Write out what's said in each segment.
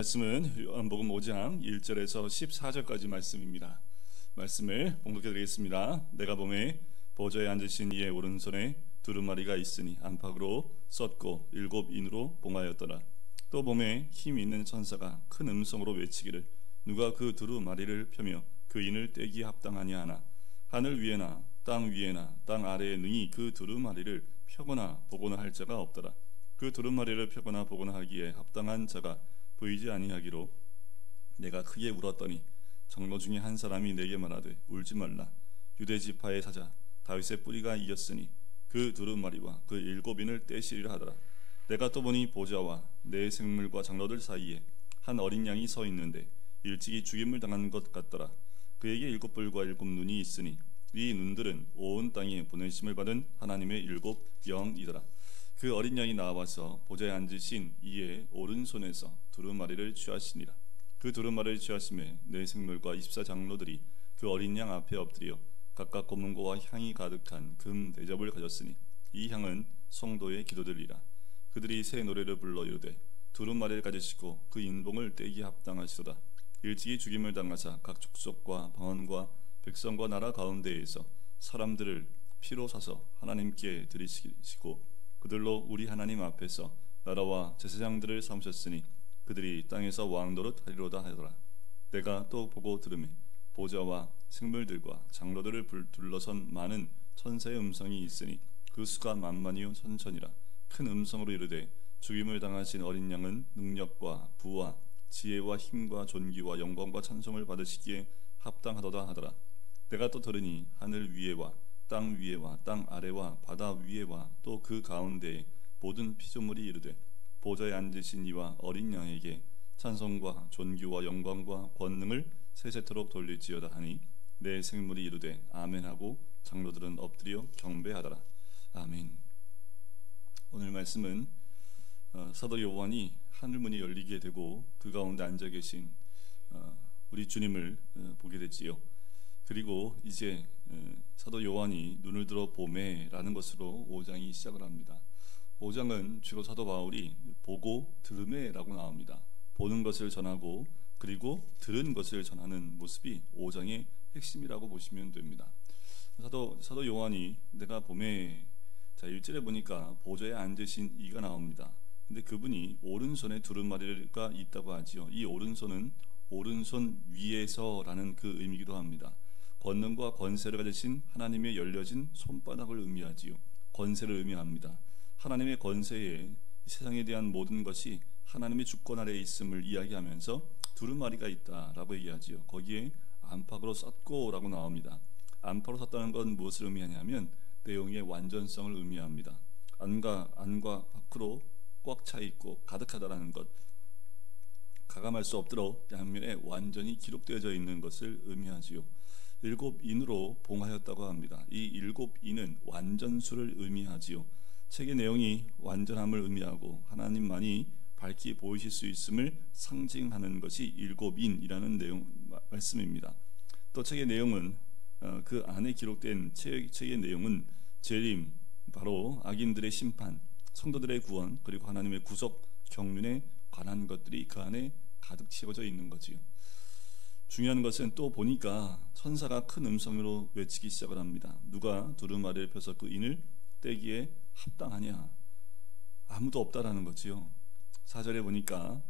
말씀은 요한복음 5장 1절에서 14절까지 말씀입니다. 말씀을 봉독해 드리겠습니다. 내가 보매 보좌에 앉으신 이의 오른손에 두루마리가 있으니 안팎으로 썼고 7인으로 봉하였더라. 또 보매 힘 있는 천사가 큰 음성으로 외치기를 누가 그 두루마리를 펴며 그 인을 떼기에 합당하냐 하나 하늘 위에나 땅 위에나 땅 아래에 능히 그 두루마리를 펴거나 보거나 할 자가 없더라. 그 두루마리를 펴거나 보거나 하기에 합당한 자가 보이지 아니하기로 내가 크게 울었더니 장로 중에 한 사람이 내게 말하되 울지 말라. 유대 지파의 사자 다윗의 뿌리가 이겼으니 그 두루마리와 그 7인을 떼시리라 하더라. 내가 또 보니 보좌와 내 생물과 장로들 사이에 한 어린 양이 서 있는데 일찍이 죽임을 당한 것 같더라. 그에게 7뿔과 7눈이 있으니 이 눈들은 온 땅에 보내심을 받은 하나님의 7영이더라. 그 어린 양이 나와서 보좌에 앉으신 이의 오른손에서 두루마리를 취하시니라. 그 두루마리를 취하심에 내 생물과 24장로들이 그 어린 양 앞에 엎드려 각각 고문고와 향이 가득한 금 대접을 가졌으니 이 향은 성도의 기도들이라. 그들이 새 노래를 불러 이르되 두루마리를 가지시고 그 인봉을 떼기에 합당하시도다. 일찍이 죽임을 당하사 각 족속과 방언과 백성과 나라 가운데에서 사람들을 피로 사서 하나님께 드리시고 그들로 우리 하나님 앞에서 나라와 제사장들을 삼으셨으니 그들이 땅에서 왕 노릇 하리로다 하더라. 내가 또 보고 들으매 보좌와 생물들과 장로들을 둘러선 많은 천사의 음성이 있으니 그 수가 만만이요 천천이라. 큰 음성으로 이르되 죽임을 당하신 어린 양은 능력과 부와 지혜와 힘과 존귀와 영광과 찬송을 받으시기에 합당하도다 하더라. 내가 또 들으니 하늘 위에와 땅 위에와 땅 아래와 바다 위에와 또 그 가운데에 모든 피조물이 이르되 보좌에 앉으신 이와 어린 양에게 찬송과 존귀와 영광과 권능을 세세토록 돌릴지어다 하니 내 생물이 이르되 아멘하고 장로들은 엎드려 경배하더라. 아멘. 오늘 말씀은 사도 요한이 하늘문이 열리게 되고 그 가운데 앉아 계신 우리 주님을 보게 되지요. 그리고 이제 사도 요한이 눈을 들어 보매라는 것으로 5장이 시작을 합니다. 5장은 주로 사도 바울이 보고 들으매라고 나옵니다. 보는 것을 전하고 그리고 들은 것을 전하는 모습이 5장의 핵심이라고 보시면 됩니다. 사도 요한이 내가 보매, 자 1절에 보니까 보좌에 앉으신 이가 나옵니다. 근데 그분이 오른손에 두루마리가 있다고 하지요. 이 오른손은 오른손 위에서라는 그 의미이기도 합니다. 권능과 권세를 가지신 하나님의 열려진 손바닥을 의미하지요. 권세를 의미합니다. 하나님의 권세에 세상에 대한 모든 것이 하나님의 주권 아래에 있음을 이야기하면서 두루마리가 있다라고 얘기하지요. 거기에 안팎으로 썼고라고 나옵니다. 안팎으로 썼다는 건 무엇을 의미하냐면 내용의 완전성을 의미합니다. 안과 밖으로 꽉 차 있고 가득하다라는 것, 가감할 수 없도록 양면에 완전히 기록되어져 있는 것을 의미하지요. 7인으로 봉하였다고 합니다. 이 7인은 완전수를 의미하지요. 책의 내용이 완전함을 의미하고 하나님만이 밝히 보이실 수 있음을 상징하는 것이 7인이라는 내용 말씀입니다. 또 책의 내용은 그 안에 기록된 책의 내용은 재림, 바로 악인들의 심판, 성도들의 구원, 그리고 하나님의 구속 경륜에 관한 것들이 그 안에 가득 채워져 있는 거지요. 중요한 것은 또 보니까 천사가 큰 음성으로 외치기 시작을 합니다. 누가 두루마리를 펴서 그 인을 떼기에 합당하냐? 아무도 없다라는 거지요. 4절에 보니까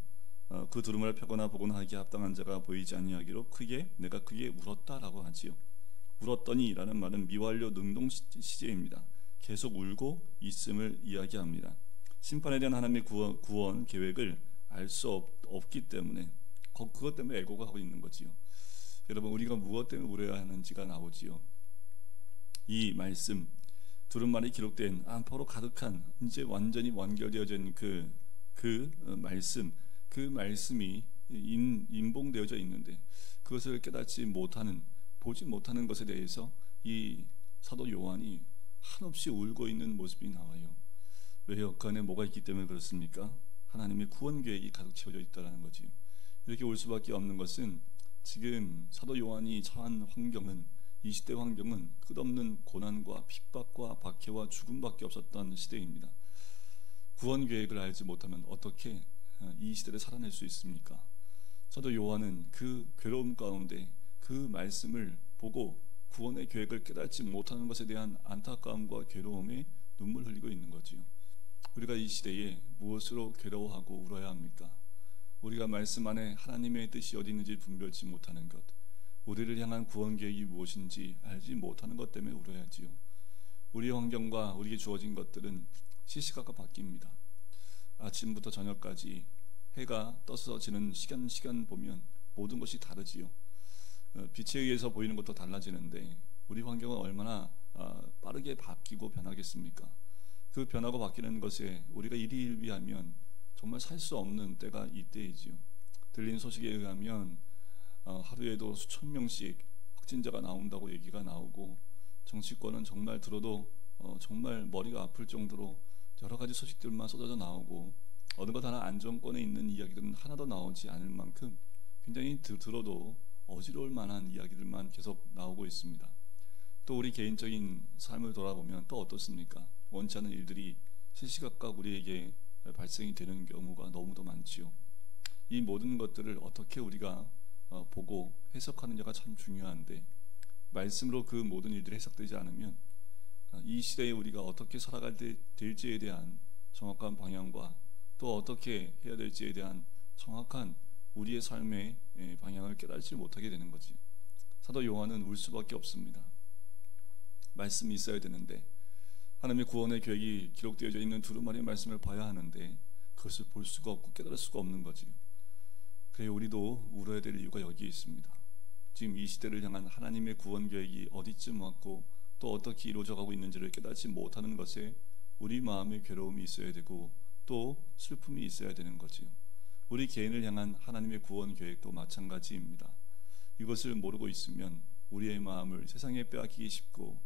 그 두루마리를 펴거나 보거나 하기에 합당한 자가 보이지 아니하기로 내가 크게 울었다라고 하지요. 울었더니라는 말은 미완료 능동 시제입니다. 계속 울고 있음을 이야기합니다. 심판에 대한 하나님의 구원 계획을 알 수 없기 때문에 그것 때문에 애고가 하고 있는 거지요. 여러분, 우리가 무엇 때문에 울어야 하는지가 나오지요. 이 말씀, 두루마리 기록된 안팎으로 가득한 이제 완전히 완결되어진 그 말씀, 그 말씀이 인봉되어져 있는데 그것을 깨닫지 못하는, 보지 못하는 것에 대해서 이 사도 요한이 한없이 울고 있는 모습이 나와요. 왜요? 그 안에 뭐가 있기 때문에 그렇습니까? 하나님의 구원 계획이 가득 채워져 있다는 거지요. 이렇게 울 수밖에 없는 것은 지금 사도 요한이 처한 환경은, 이 시대 환경은 끝없는 고난과 핍박과 박해와 죽음밖에 없었던 시대입니다. 구원 계획을 알지 못하면 어떻게 이 시대를 살아낼 수 있습니까? 사도 요한은 그 괴로움 가운데 그 말씀을 보고 구원의 계획을 깨닫지 못하는 것에 대한 안타까움과 괴로움에 눈물 흘리고 있는 거지요. 우리가 이 시대에 무엇으로 괴로워하고 울어야 합니까? 우리가 말씀 안에 하나님의 뜻이 어디 있는지 분별치 못하는 것, 우리를 향한 구원 계획이 무엇인지 알지 못하는 것 때문에 울어야지요. 우리 환경과 우리에게 주어진 것들은 시시각각 바뀝니다. 아침부터 저녁까지 해가 떠서 지는 시간 보면 모든 것이 다르지요. 빛에 의해서 보이는 것도 달라지는데 우리 환경은 얼마나 빠르게 바뀌고 변하겠습니까? 그 변하고 바뀌는 것에 우리가 일희일비하면 정말 살 수 없는 때가 이때이지요. 들린 소식에 의하면 하루에도 수천 명씩 확진자가 나온다고 얘기가 나오고, 정치권은 정말 들어도 정말 머리가 아플 정도로 여러 가지 소식들만 쏟아져 나오고, 어느 것 하나 안정권에 있는 이야기들은 하나도 나오지 않을 만큼 굉장히 들어도 어지러울 만한 이야기들만 계속 나오고 있습니다. 또 우리 개인적인 삶을 돌아보면 또 어떻습니까? 원치 않은 일들이 시시각각 우리에게 발생이 되는 경우가 너무도 많지요. 이 모든 것들을 어떻게 우리가 보고 해석하느냐가 참 중요한데, 말씀으로 그 모든 일들이 해석되지 않으면 이 시대에 우리가 어떻게 살아갈 될지에 대한 정확한 방향과 또 어떻게 해야 될지에 대한 정확한 우리의 삶의 방향을 깨달지 못하게 되는 거지. 사도 요한은 울 수밖에 없습니다. 말씀이 있어야 되는데, 하나님의 구원의 계획이 기록되어져 있는 두루마리의 말씀을 봐야 하는데 그것을 볼 수가 없고 깨달을 수가 없는 거지요. 그래, 우리도 울어야 될 이유가 여기에 있습니다. 지금 이 시대를 향한 하나님의 구원 계획이 어디쯤 왔고 또 어떻게 이루어져가고 있는지를 깨닫지 못하는 것에 우리 마음에 괴로움이 있어야 되고 또 슬픔이 있어야 되는 거지요. 우리 개인을 향한 하나님의 구원 계획도 마찬가지입니다. 이것을 모르고 있으면 우리의 마음을 세상에 빼앗기기 쉽고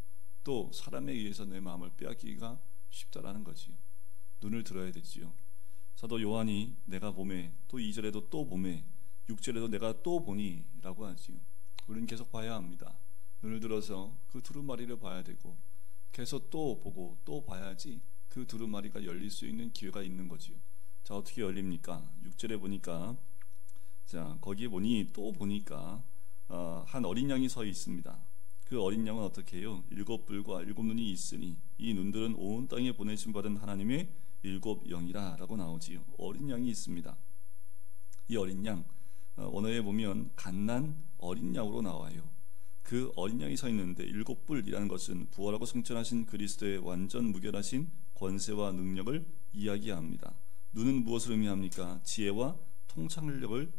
또 사람에 의해서 내 마음을 빼앗기기가 쉽다라는 거지요. 눈을 들어야 되지요. 사도 요한이 내가 보매, 또 2절에도 또 보매, 6절에도 내가 또 보니 라고 하지요. 우리는 계속 봐야 합니다. 눈을 들어서 그 두루마리를 봐야 되고 계속 또 보고 또 봐야지 그 두루마리가 열릴 수 있는 기회가 있는 거지요. 자, 어떻게 열립니까? 6절에 보니까, 자, 거기에 보니 또 보니까 한 어린 양이 서 있습니다. 그 어린 양은 어떻게 해요? 7뿔과 7눈이 있으니 이 눈들은 온 땅에 보내심 받은 하나님의 7영이라 라고 나오지요. 어린 양이 있습니다. 이 어린 양, 원어에 보면 갓난 어린 양으로 나와요. 그 어린 양이 서 있는데 7뿔이라는 것은 부활하고 승천하신 그리스도의 완전 무결하신 권세와 능력을 이야기합니다. 눈은 무엇을 의미합니까? 지혜와 통찰력을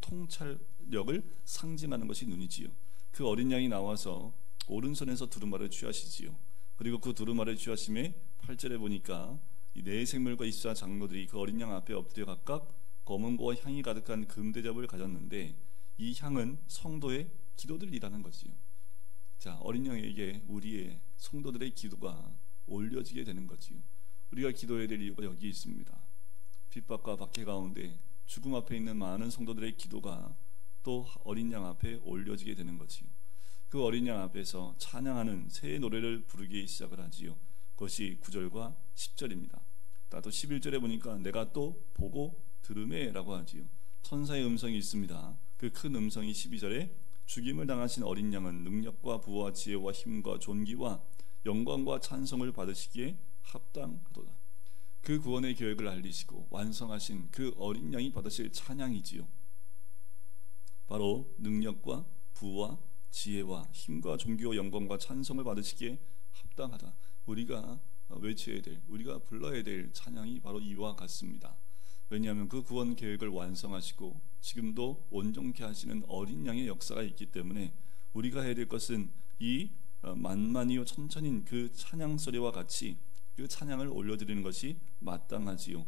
상징하는 것이 눈이지요. 그 어린 양이 나와서 오른손에서 두루마리를 취하시지요. 그리고 그 두루마리를 취하심에 8절에 보니까 이 네 생물과 24 장로들이 그 어린 양 앞에 엎드려 각각 검은 고와 향이 가득한 금대접을 가졌는데 이 향은 성도의 기도들이라는 거지요. 자, 어린 양에게 우리의 성도들의 기도가 올려지게 되는 거지요. 우리가 기도해야 될 이유가 여기 있습니다. 핍박과 박해 가운데 죽음 앞에 있는 많은 성도들의 기도가 또 어린 양 앞에 올려지게 되는 거지요. 그 어린 양 앞에서 찬양하는 새 노래를 부르기 시작을 하지요. 그것이 9절과 10절입니다. 또 11절에 보니까 내가 또 보고 들으매 라고 하지요. 천사의 음성이 있습니다. 그 큰 음성이 12절에 죽임을 당하신 어린 양은 능력과 부와 지혜와 힘과 존귀와 영광과 찬송을 받으시기에 합당하도다. 그 구원의 계획을 알리시고 완성하신 그 어린 양이 받으실 찬양이지요. 바로 능력과 부와 지혜와 힘과 존귀와 영광과 찬송을 받으시기에 합당하다. 우리가 외쳐야 될, 우리가 불러야 될 찬양이 바로 이와 같습니다. 왜냐하면 그 구원 계획을 완성하시고 지금도 온전케 하시는 어린 양의 역사가 있기 때문에 우리가 해야 될 것은 이 만만이요 천천인 그 찬양 소리와 같이 그 찬양을 올려드리는 것이 마땅하지요.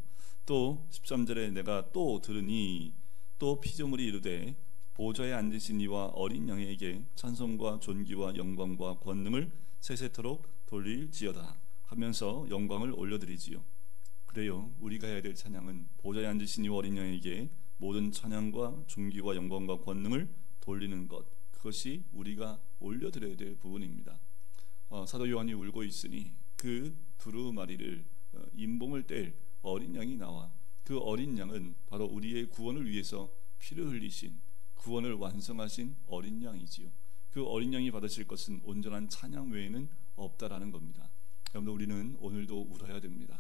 또 13절에 내가 또 들으니 또 피조물이 이르되 보좌에 앉으신 이와 어린 양에게 찬송과 존귀와 영광과 권능을 세세토록 돌릴지어다 하면서 영광을 올려드리지요. 그래요, 우리가 해야 될 찬양은 보좌에 앉으신 이와 어린 양에게 모든 찬양과 존귀와 영광과 권능을 돌리는 것, 그것이 우리가 올려드려야 될 부분입니다. 사도 요한이 울고 있으니 그 두루마리를 임봉을 뗄 어린 양이 나와 그 어린 양은 바로 우리의 구원을 위해서 피를 흘리신, 구원을 완성하신 어린 양이지요. 그 어린 양이 받으실 것은 온전한 찬양 외에는 없다라는 겁니다. 여러분, 우리는 오늘도 울어야 됩니다.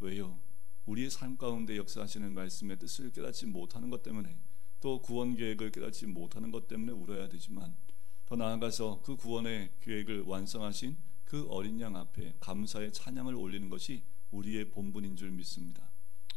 왜요? 우리의 삶 가운데 역사하시는 말씀의 뜻을 깨닫지 못하는 것 때문에, 또 구원 계획을 깨닫지 못하는 것 때문에 울어야 되지만, 더 나아가서 그 구원의 계획을 완성하신 그 어린 양 앞에 감사의 찬양을 올리는 것이 우리의 본분인 줄 믿습니다.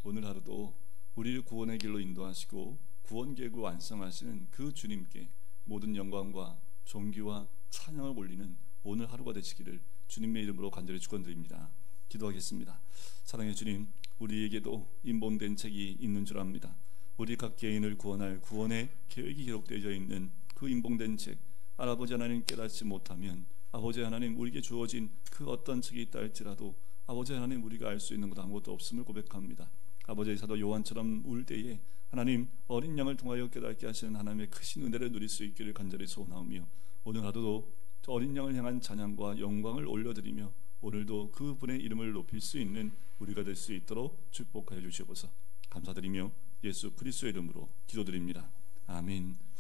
오늘 하루도 우리를 구원의 길로 인도하시고 구원 계획을 완성하시는 그 주님께 모든 영광과 존귀와 찬양을 올리는 오늘 하루가 되시기를 주님의 이름으로 간절히 축원드립니다. 기도하겠습니다. 사랑의 주님, 우리에게도 인본된 책이 있는 줄 압니다. 우리 각 개인을 구원할 구원의 계획이 기록되어 있는 그 인본된 책, 아버지 하나님 깨닫지 못하면 아버지 하나님 우리에게 주어진 그 어떤 책이 있다 할지라도 아버지 하나님 우리가 알 수 있는 것 아무것도 없음을 고백합니다. 아버지의 사도 요한처럼 울 때에 하나님 어린 양을 통하여 깨닫게 하시는 하나님의 크신 은혜를 누릴 수 있기를 간절히 소원하오며, 오늘 하루도 어린 양을 향한 찬양과 영광을 올려드리며 오늘도 그분의 이름을 높일 수 있는 우리가 될 수 있도록 축복하여 주시옵소서. 감사드리며 예수 그리스도의 이름으로 기도드립니다. 아멘.